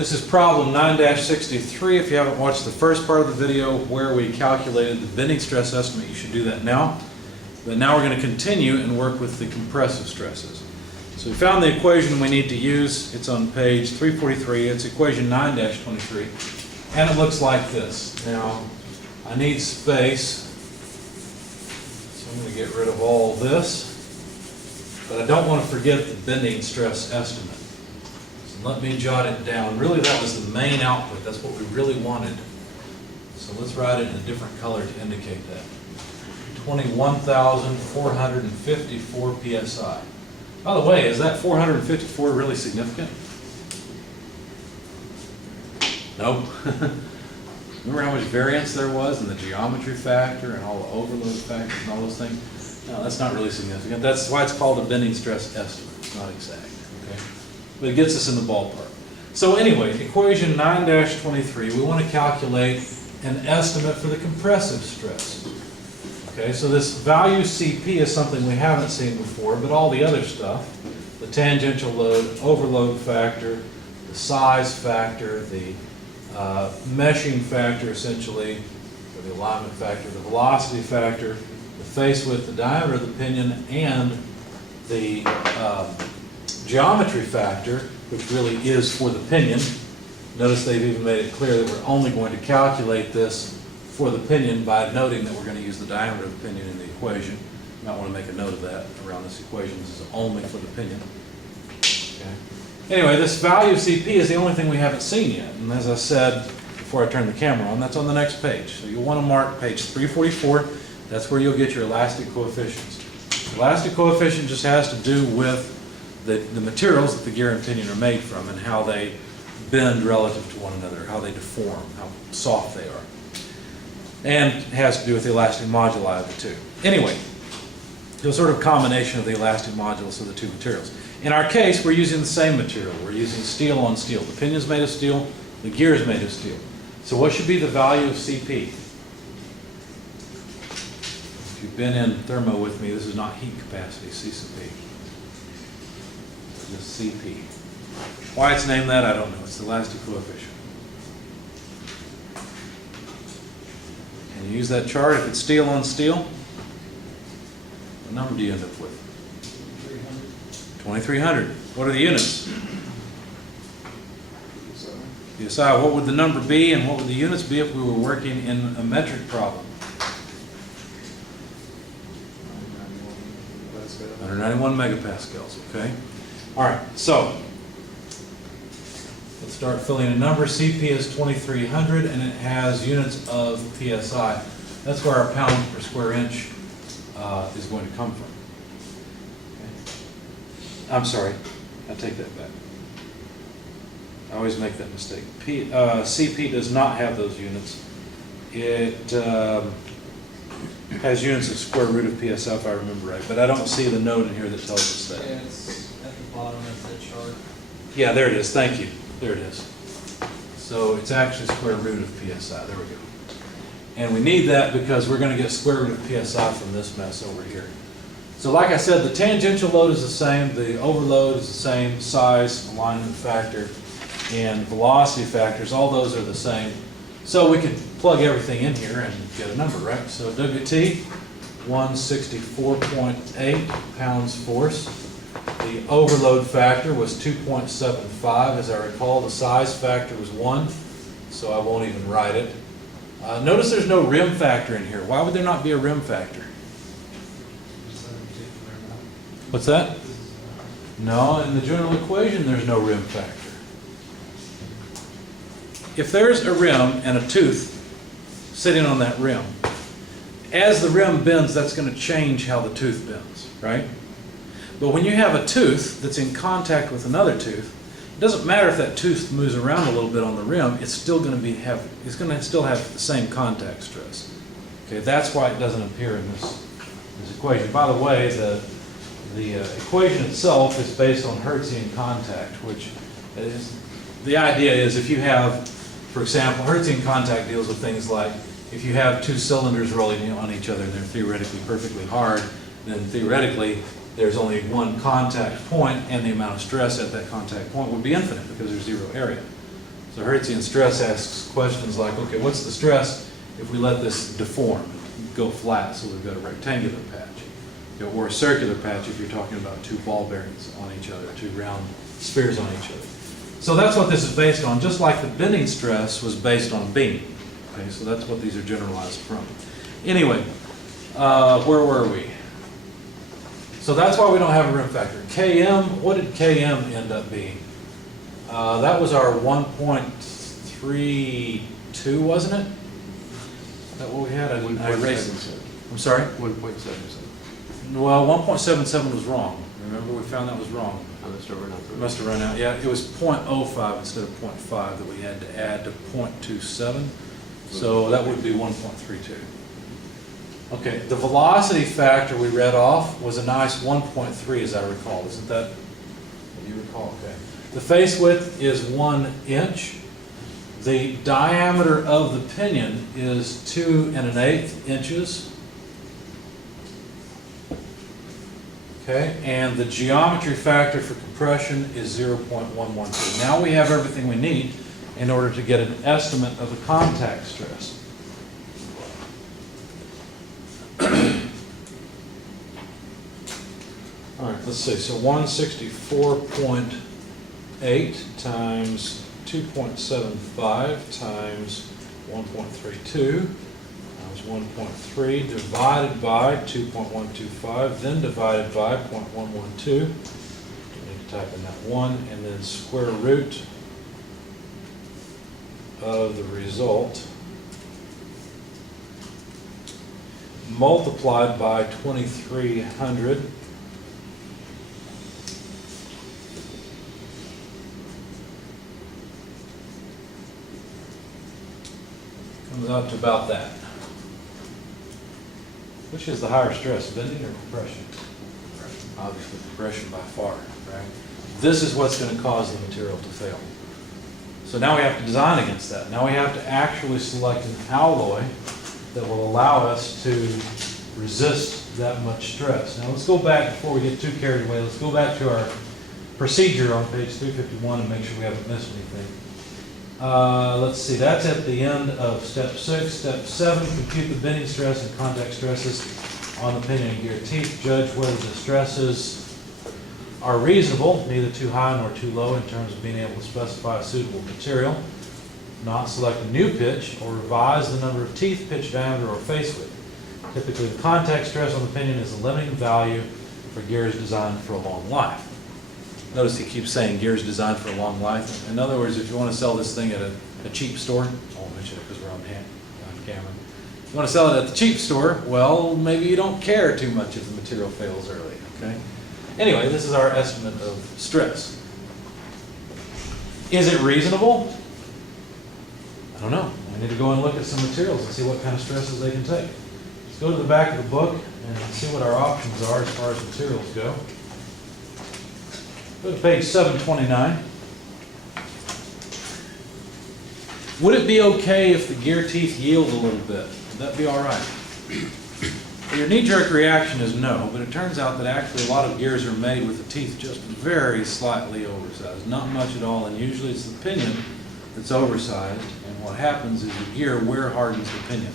This is problem 9-63. If you haven't watched the first part of the video where we calculated the bending stress estimate, you should do that now. But now we're going to continue and work with the compressive stresses. So we found the equation we need to use. It's on page 343. It's equation 9-23. And it looks like this. Now, I need space, so I'm going to get rid of all this. But I don't want to forget the bending stress estimate. So let me jot it down. Really, that was the main output. That's what we really wanted. So let's write it in a different color to indicate that. 21,454 psi. By the way, is that 454 really significant? No. Remember how much variance there was in the geometry factor and all the overload factors and all those things? No, that's not really significant. That's why it's called a bending stress estimate. It's not exact. Okay? But it gets us in the ballpark. So anyway, equation 9-23, we want to calculate an estimate for the compressive stress. Okay, so this value CP is something we haven't seen before, but all the other stuff, the tangential load, overload factor, the size factor, the meshing factor essentially, or the alignment factor, the velocity factor, the face width, the diameter of the pinion, and the geometry factor, which really is for the pinion. Notice they've even made it clear that we're only going to calculate this for the pinion by noting that we're going to use the diameter of the pinion in the equation. You might want to make a note of that around this equation. This is only for the pinion. Okay. Anyway, this value of CP is the only thing we haven't seen yet. And as I said before I turn the camera on, that's on the next page. So you'll want to mark page 344. That's where you'll get your elastic coefficients. Elastic coefficient just has to do with the materials that the gear and pinion are made from and how they bend relative to one another, how they deform, how soft they are. And it has to do with the elastic moduli of the two. Anyway, it's a sort of combination of the elastic modulus of the two materials. In our case, we're using the same material. We're using steel on steel. The pinion's made of steel, the gear is made of steel. So what should be the value of CP? If you've been in thermo with me, this is not heat capacity, CCP. Just CP. Why it's named that, I don't know. It's the elastic coefficient. And you use that chart. If it's steel on steel, what number do you end up with? 2300. What are the units? PSI. What would the number be and what would the units be if we were working in a metric problem? 191 megapascals, okay? All right, so let's start filling in numbers. CP is 2300 and it has units of PSI. That's where our pound per square inch is going to come from. Okay. I'm sorry, I take that back. I always make that mistake. CP does not have those units. It has units of square root of PSI if I remember right, but I don't see the note in here that tells us that. Yeah, it's at the bottom of the chart. Yeah, there it is. Thank you. There it is. So it's actually square root of PSI. There we go. And we need that because we're going to get square root of PSI from this mess over here. So like I said, the tangential load is the same, the overload is the same, size, alignment factor, and velocity factors, all those are the same. So we could plug everything in here and get a number, right? So WT, 164.8 pounds force. The overload factor was 2.75, as I recall. The size factor was 1, so I won't even write it. Notice there's no rim factor in here. Why would there not be a rim factor? What's that? No, in the general equation there's no rim factor. If there's a rim and a tooth sitting on that rim, as the rim bends, that's going to change how the tooth bends, right? But when you have a tooth that's in contact with another tooth, it doesn't matter if that tooth moves around a little bit on the rim, it's still going to it's going to still have the same contact stress. Okay, that's why it doesn't appear in this equation. By the way, the equation itself is based on Hertzian contact, which is, the idea is if you have, for example, Hertzian contact deals with things like if you have two cylinders rolling on each other and they're theoretically perfectly hard, then theoretically there's only one contact point and the amount of stress at that contact point would be infinite because there's zero area. So Hertzian stress asks questions like, okay, what's the stress if we let this deform, go flat, so we've got a rectangular patch? You know, or a circular patch if you're talking about two ball bearings on each other, two round spheres on each other. So that's what this is based on, just like the bending stress was based on a beam. Okay, so that's what these are generalized from. Anyway, where were we? So that's why we don't have a rim factor. Km, what did Km end up being? That was our 1.32, wasn't it? Is that what we had? I erased it. I'm sorry? 1.77. Well, 1.77 was wrong. Remember, we found that was wrong. I must have run out. Must have run out. Yeah, it was 0.05 instead of 0.5 that we had to add to 0.27. So that would be 1.32. Okay, the velocity factor we read off was a nice 1.3 as I recall. Isn't that what you recall? Okay. The face width is 1 inch. The diameter of the pinion is 2 1/8 inches. Okay, and the geometry factor for compression is 0.112. Now we have everything we need in order to get an estimate of the contact stress. All right, let's see. So 164.8 times 2.75 times 1.32 times 1.3 divided by 2.125, then divided by 0.112. Need to type in that 1, and then square root of the result multiplied by 2300. Comes out to about that. Which is the higher stress, bending or compression? Obviously compression by far, right? This is what's going to cause the material to fail. So now we have to design against that. Now we have to actually select an alloy that will allow us to resist that much stress. Now let's go back, before we get too carried away, let's go back to our procedure on page 351 and make sure we haven't missed anything. Let's see, that's at the end of step 6. Step 7, compute the bending stress and contact stresses on the pinion and gear teeth. Judge whether the stresses are reasonable, neither too high nor too low in terms of being able to specify a suitable material. Not select a new pitch or revise the number of teeth, pitch diameter, or face width. Typically, the contact stress on the pinion is the limiting value for gears designed for a long life. Notice he keeps saying gears designed for a long life. In other words, if you want to sell this thing at a cheap store, I won't mention it because we're on camera. If you want to sell it at the cheap store, well, maybe you don't care too much if the material fails early, okay? Anyway, this is our estimate of stress. Is it reasonable? I don't know. I need to go and look at some materials and see what kind of stresses they can take. Let's go to the back of the book and see what our options are as far as materials go. Go to page 729. Would it be okay if the gear teeth yield a little bit? Would that be all right? Well, your knee-jerk reaction is no, but it turns out that actually a lot of gears are made with the teeth just very slightly oversized, not much at all, and usually it's the pinion that's oversized, and what happens is the gear wear hardens the pinion.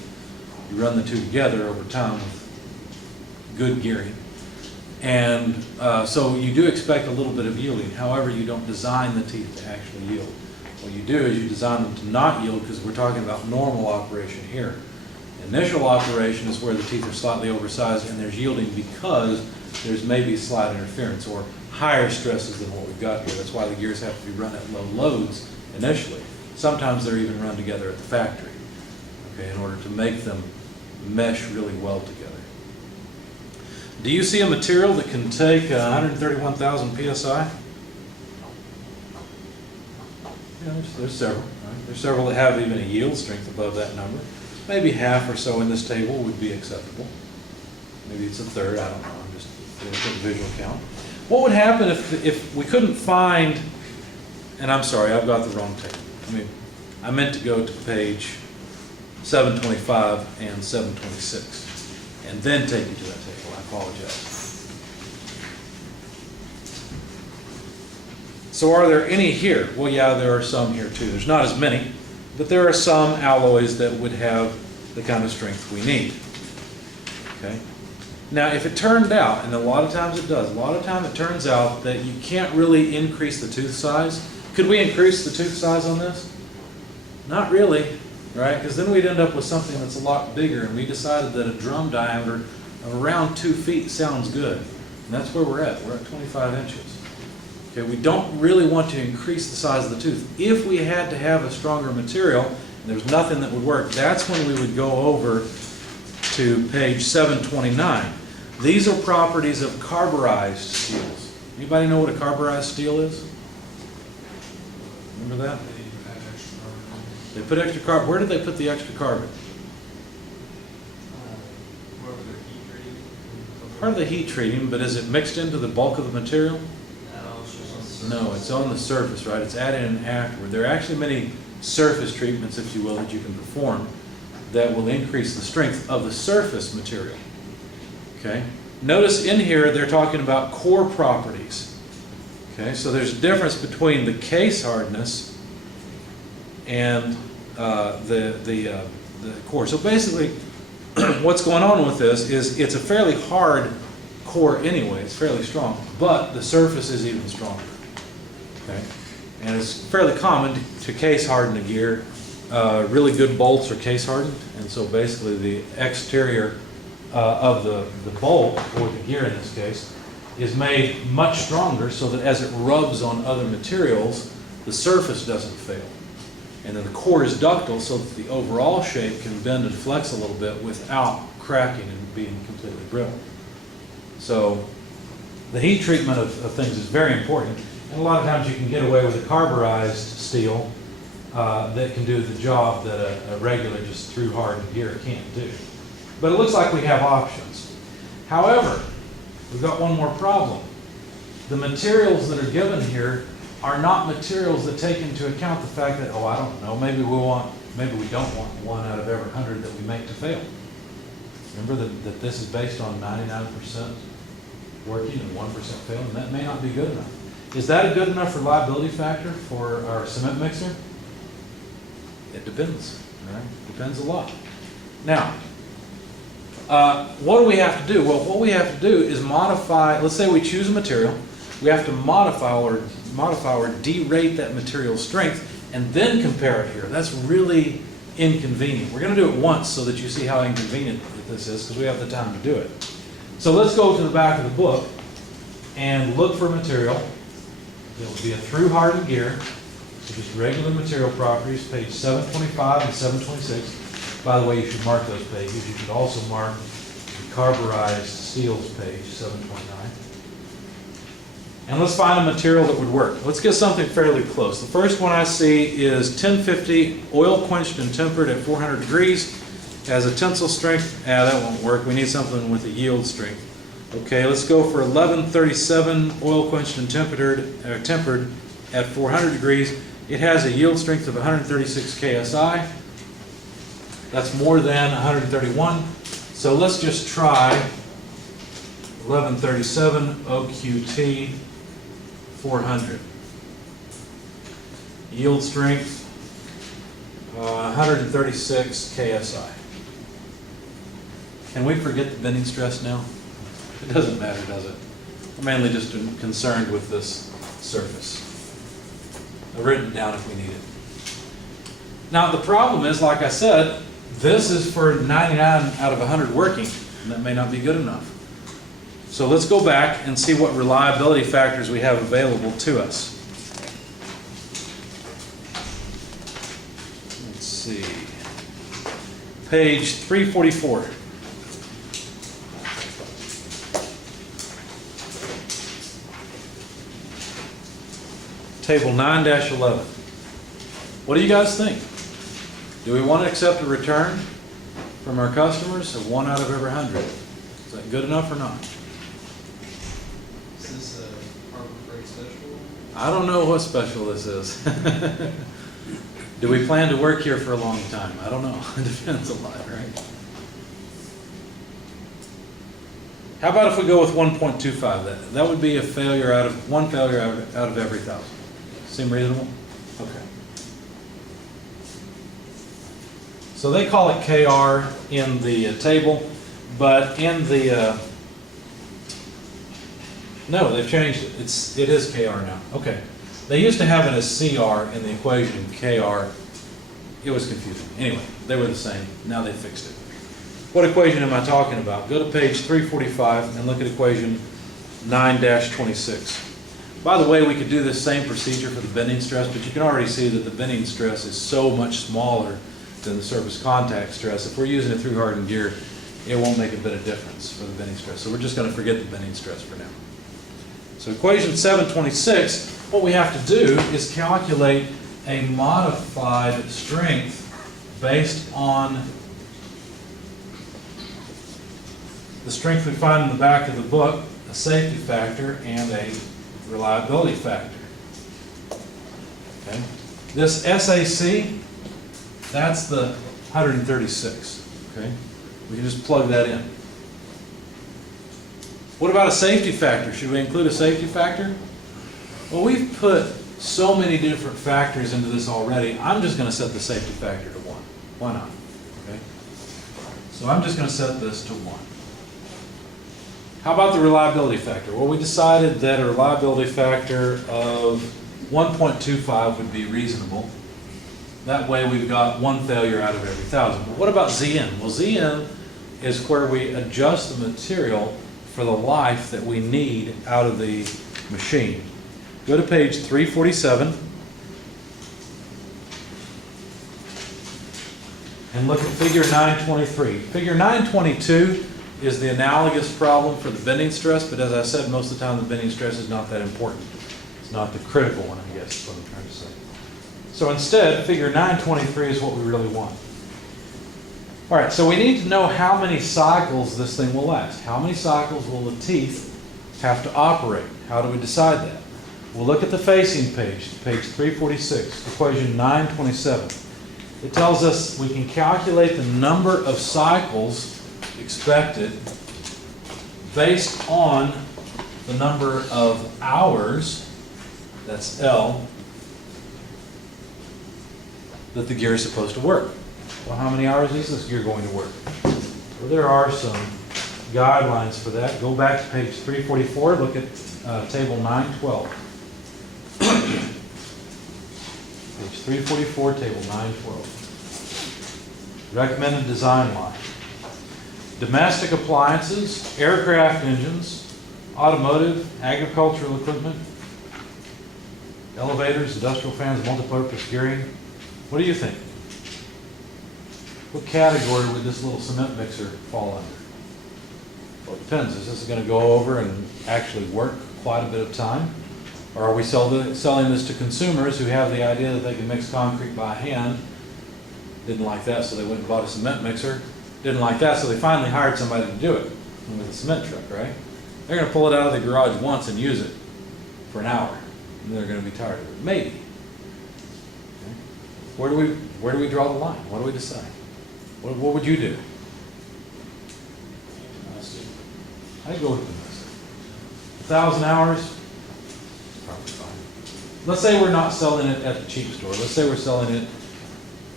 You run the two together over time with good gearing. And so you do expect a little bit of yielding. However, you don't design the teeth to actually yield. What you do is you design them to not yield because we're talking about normal operation here. Initial operation is where the teeth are slightly oversized and there's yielding because there's maybe slight interference or higher stresses than what we've got here. That's why the gears have to be run at low loads initially. Sometimes they're even run together at the factory, okay, in order to make them mesh really well together. Do you see a material that can take 131,000 psi? Yeah, there's several. Right? There's several that have even a yield strength above that number. Maybe half or so in this table would be acceptable. Maybe it's a third, I don't know. I'm just doing a quick visual count. What would happen if we couldn't find, and I'm sorry, I've got the wrong table. I meant to go to page 725 and 726 and then take you to that table. I apologize. So are there any here? Well, yeah, there are some here too. There's not as many, but there are some alloys that would have the kind of strength we need. Okay. Now, if it turned out, and a lot of times it does, a lot of times it turns out that you can't really increase the tooth size. Could we increase the tooth size on this? Not really, right? Because then we'd end up with something that's a lot bigger, and we decided that a drum diameter of around 2 feet sounds good. And that's where we're at. We're at 25 inches. Okay, we don't really want to increase the size of the tooth. If we had to have a stronger material, and there's nothing that would work, that's when we would go over to page 729. These are properties of carburized steels. Anybody know what a carburized steel is? Remember that? They put extra carbon. Where did they put the extra carbon? Wherever they're heat treating. Part of the heat treating, but is it mixed into the bulk of the material? No, it's just on the No, it's on the surface, right? It's added in afterward. There are actually many surface treatments, if you will, that you can perform that will increase the strength of the surface material. Okay? Notice in here they're talking about core properties. Okay, so there's a difference between the case hardness and the core. So basically, what's going on with this is it's a fairly hard core anyway. It's fairly strong, but the surface is even stronger. Okay, and it's fairly common to case harden a gear. Really good bolts are case hardened, and so basically the exterior of the bolt, or the gear in this case, is made much stronger so that as it rubs on other materials, the surface doesn't fail. And then the core is ductile so that the overall shape can bend and flex a little bit without cracking and being completely brittle. So the heat treatment of things is very important. And a lot of times you can get away with a carburized steel that can do the job that a regular just through hardened gear can't do. But it looks like we have options. However, we've got one more problem. The materials that are given here are not materials that take into account the fact that, oh, I don't know, maybe we don't want 1 out of every 100 that we make to fail. Remember that this is based on 99% working and 1% failing. That may not be good enough. Is that a good enough reliability factor for our cement mixer? It depends, right? Depends a lot. Now, what do we have to do? Well, what we have to do is modify, let's say we choose a material, we have to modify or derate that material's strength and then compare it here. That's really inconvenient. We're going to do it once so that you see how inconvenient this is because we have the time to do it. So let's go to the back of the book and look for material. It will be a through hardened gear. So just regular material properties, page 725 and 726. By the way, you should mark those pages. You should also mark the carburized steels page, 729. And let's find a material that would work. Let's get something fairly close. The first one I see is 1050 oil quenched and tempered at 400 degrees. Has a tensile strength. That won't work. We need something with a yield strength. Okay, let's go for 1137 oil quenched and tempered at 400 degrees. It has a yield strength of 136 KSI. That's more than 131. So let's just try 1137 OQT 400. Yield strength 136 KSI. Can we forget the bending stress now? It doesn't matter, does it? I'm mainly just concerned with this surface. I've written it down if we need it. Now the problem is, like I said, this is for 99 out of 100 working, and that may not be good enough. So let's go back and see what reliability factors we have available to us. Let's see. Page 344. Table 9-11. What do you guys think? Do we want to accept a return from our customers of 1 out of every 100? Is that good enough or not? Is this a Harbor Freight special? I don't know what special this is. Do we plan to work here for a long time? I don't know. It depends a lot, right? How about if we go with 1.25? That would be a failure one failure out of every 1,000. Seem reasonable? Okay. So they call it KR in the table, but in the, no, they've changed it. It is KR now. Okay. They used to have it as CR in the equation, KR. It was confusing. Anyway, they were the same. Now they fixed it. What equation am I talking about? Go to page 345 and look at equation 9-26. By the way, we could do this same procedure for the bending stress, but you can already see that the bending stress is so much smaller than the surface contact stress. If we're using a through hardened gear, it won't make a bit of difference for the bending stress. So we're just going to forget the bending stress for now. So equation 726, what we have to do is calculate a modified strength based on the strength we find in the back of the book, a safety factor, and a reliability factor. Okay. This SAC, that's the 136. Okay. We can just plug that in. What about a safety factor? Should we include a safety factor? Well, we've put so many different factors into this already. I'm just going to set the safety factor to 1. Why not? Okay. So I'm just going to set this to 1. How about the reliability factor? Well, we decided that a reliability factor of 1.25 would be reasonable. That way we've got 1 failure out of every 1,000. But what about ZN? Well, ZN is where we adjust the material for the life that we need out of the machine. Go to page 347 and look at figure 923. Figure 922 is the analogous problem for the bending stress, but as I said, most of the time the bending stress is not that important. It's not the critical one, I guess, is what I'm trying to say. So instead, figure 923 is what we really want. All right, so we need to know how many cycles this thing will last. How many cycles will the teeth have to operate? How do we decide that? We'll look at the facing page, page 346, equation 927. It tells us we can calculate the number of cycles expected based on the number of hours, that's L, that the gear is supposed to work. Well, how many hours is this gear going to work? Well, there are some guidelines for that. Go back to page 344, look at table 912. Page 344, table 912. Recommended design line. Domestic appliances, aircraft engines, automotive, agricultural equipment, elevators, industrial fans, multipurpose gearing. What do you think? What category would this little cement mixer fall under? Well, it depends. Is this going to go over and actually work quite a bit of time? Or are we selling this to consumers who have the idea that they can mix concrete by hand? Didn't like that, so they went and bought a cement mixer. Didn't like that, so they finally hired somebody to do it with a cement truck, right? They're going to pull it out of the garage once and use it for an hour, and they're going to be tired of it. Maybe. Okay. Where do we draw the line? What do we decide? What would you do? I'd go with domestic. 1,000 hours, probably fine. Let's say we're not selling it at the cheap store. Let's say we're selling it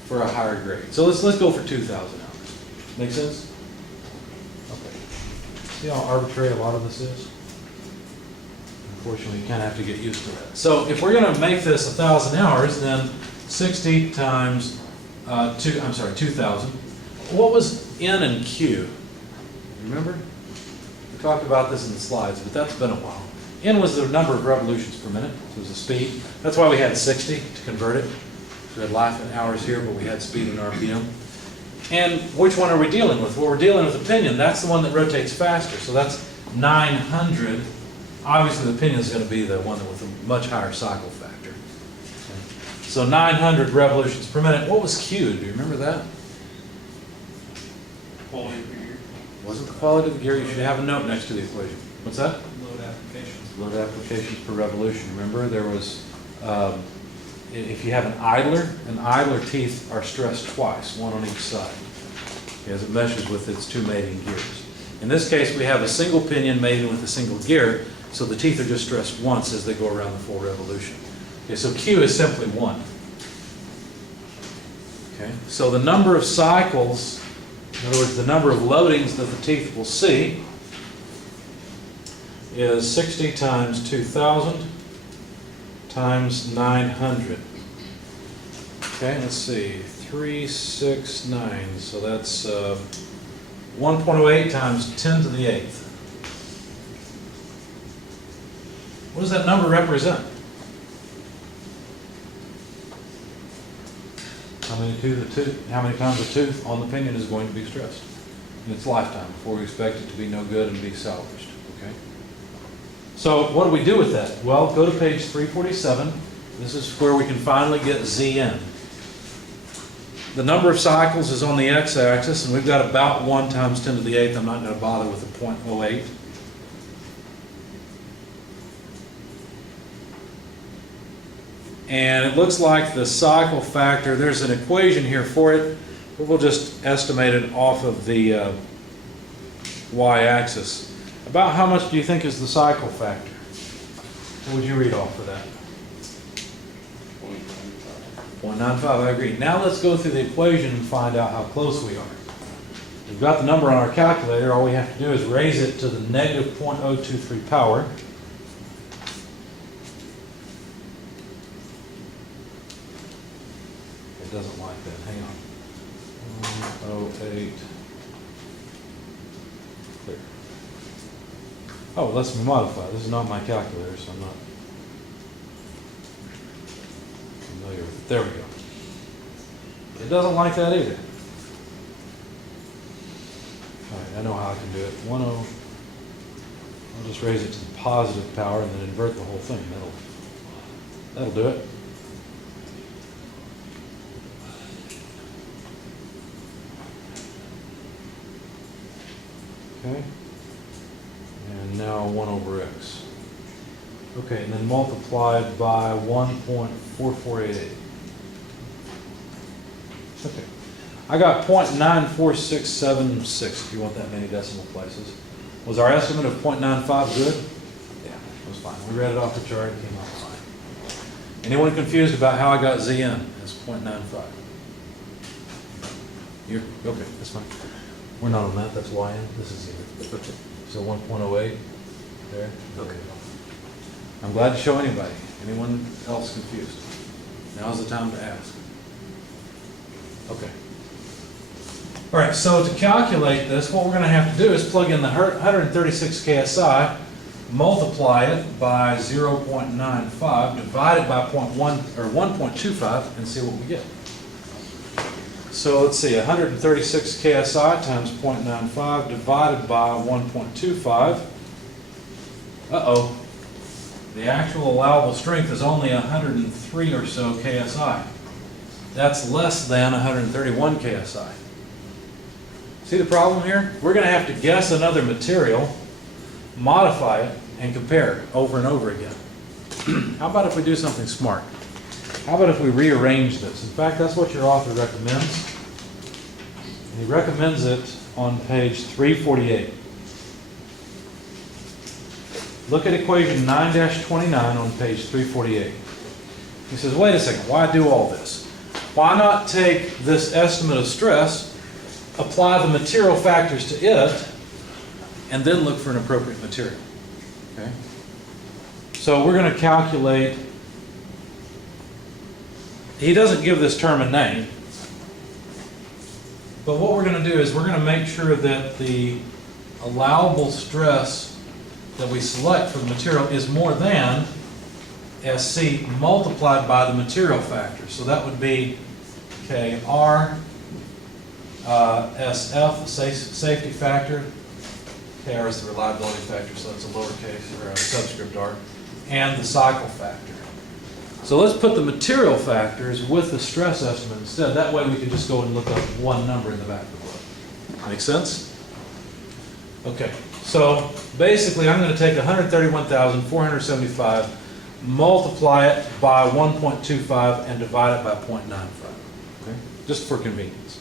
for a higher grade. So let's go for 2,000 hours. Make sense? Okay. See how arbitrary a lot of this is? Unfortunately, you kind of have to get used to that. So if we're going to make this 1,000 hours, then 60 times 2,000. What was N and Q? Remember? We talked about this in the slides, but that's been a while. N was the number of revolutions per minute. So it was the speed. That's why we had 60 to convert it. So we had life in hours here, but we had speed in RPM. And which one are we dealing with? Well, we're dealing with the pinion. That's the one that rotates faster. So that's 900. Obviously, the pinion is going to be the one with a much higher cycle factor. Okay. So 900 revolutions per minute. What was Q? Do you remember that? Quality of gear. Wasn't the quality of the gear? You should have a note next to the equation. What's that? Load applications. Load applications per revolution. Remember, there was, if you have an idler teeth are stressed twice, one on each side, as it meshes with its two mating gears. In this case, we have a single pinion mating with a single gear, so the teeth are just stressed once as they go around the full revolution. Okay, so Q is simply 1. Okay, so the number of cycles, in other words, the number of loadings that the teeth will see is 60 times 2,000 times 900. Okay, let's see, 369, so that's 1.08 times 10 to the 8th. What does that number represent? How many times a tooth on the pinion is going to be stressed in its lifetime before we expect it to be no good and be salvaged? Okay. So what do we do with that? Well, go to page 347. This is where we can finally get Zn. The number of cycles is on the x-axis, and we've got about 1 times 10 to the 8th. I'm not going to bother with the 0.08. And it looks like the cycle factor, there's an equation here for it, but we'll just estimate it off of the y-axis. About how much do you think is the cycle factor? What would you read off for that? 0.95, I agree. Now let's go through the equation and find out how close we are. We've got the number on our calculator. All we have to do is raise it to the negative 0.023 power. It doesn't like that. Hang on. 108. Clear. Oh, let's modify. This is not my calculator, so I'm not familiar with it. There we go. It doesn't like that either. All right, I know how I can do it. 10. I'll just raise it to the positive power and then invert the whole thing. That'll do it. Okay, and now 1 over x. Okay, and then multiplied by 1.4488. Okay, I got 0.94676 if you want that many decimal places. Was our estimate of 0.95 good? Yeah, it was fine. We read it off the chart, it came out fine. Anyone confused about how I got Zn as 0.95? You're, okay, that's fine. We're not on that, that's Yn. This is Zn. Okay. So 1.08 there. Okay. I'm glad to show anybody. Anyone else confused? Now's the time to ask. Okay. All right, so to calculate this, what we're going to have to do is plug in the 136 KSI, multiply it by 0.95, divide it by 1.25, and see what we get. So let's see, 136 KSI times 0.95 divided by 1.25. Uh-oh. The actual allowable strength is only 103 or so KSI. That's less than 131 KSI. See the problem here? We're going to have to guess another material, modify it, and compare it over and over again. How about if we do something smart? How about if we rearrange this? In fact, that's what your author recommends. He recommends it on page 348. Look at equation 9-29 on page 348. He says, wait a second, why do all this? Why not take this estimate of stress, apply the material factors to it, and then look for an appropriate material? Okay? So we're going to calculate. He doesn't give this term a name, but what we're going to do is we're going to make sure that the allowable stress that we select for the material is more than SC multiplied by the material factor. So that would be, okay, R, SF, the safety factor. KR is the reliability factor, so that's a lowercase or a subscript r, and the cycle factor. So let's put the material factors with the stress estimate instead. That way we can just go and look up one number in the back of the book. Make sense? Okay, so basically I'm going to take 131,475, multiply it by 1.25, and divide it by 0.95. Okay, just for convenience.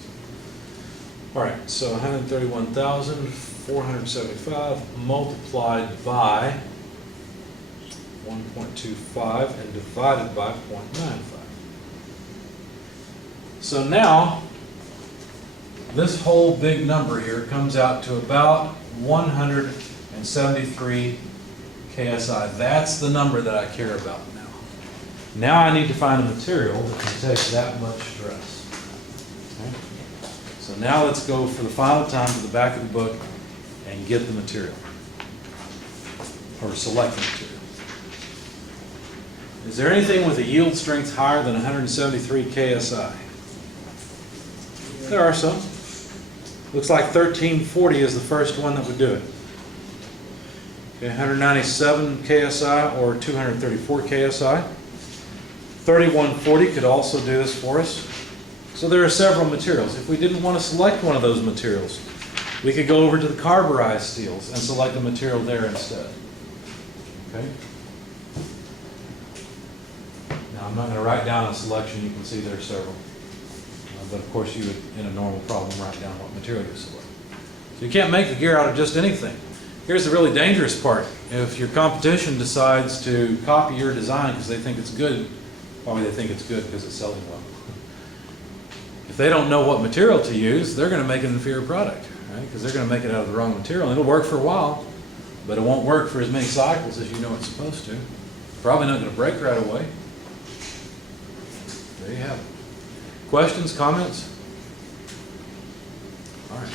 All right, so 131,475 multiplied by 1.25 and divided by 0.95. So now, this whole big number here comes out to about 173 KSI. That's the number that I care about now. Now I need to find a material that can take that much stress. Okay? So now let's go for the final time to the back of the book and get the material, or select the material. Is there anything with a yield strength higher than 173 KSI? There are some. Looks like 1340 is the first one that would do it. Okay, 197 KSI or 234 KSI. 3140 could also do this for us. So there are several materials. If we didn't want to select one of those materials, we could go over to the carburized steels and select a material there instead. Okay? Now I'm not going to write down a selection. You can see there are several. But of course you would, in a normal problem, write down what material you select. So you can't make the gear out of just anything. Here's the really dangerous part. If your competition decides to copy your design because they think it's good, probably they think it's good because it's selling well. If they don't know what material to use, they're going to make an inferior product, right? Because they're going to make it out of the wrong material. It'll work for a while, but it won't work for as many cycles as you know it's supposed to. Probably not going to break right away. There you have it. Questions, comments? All right.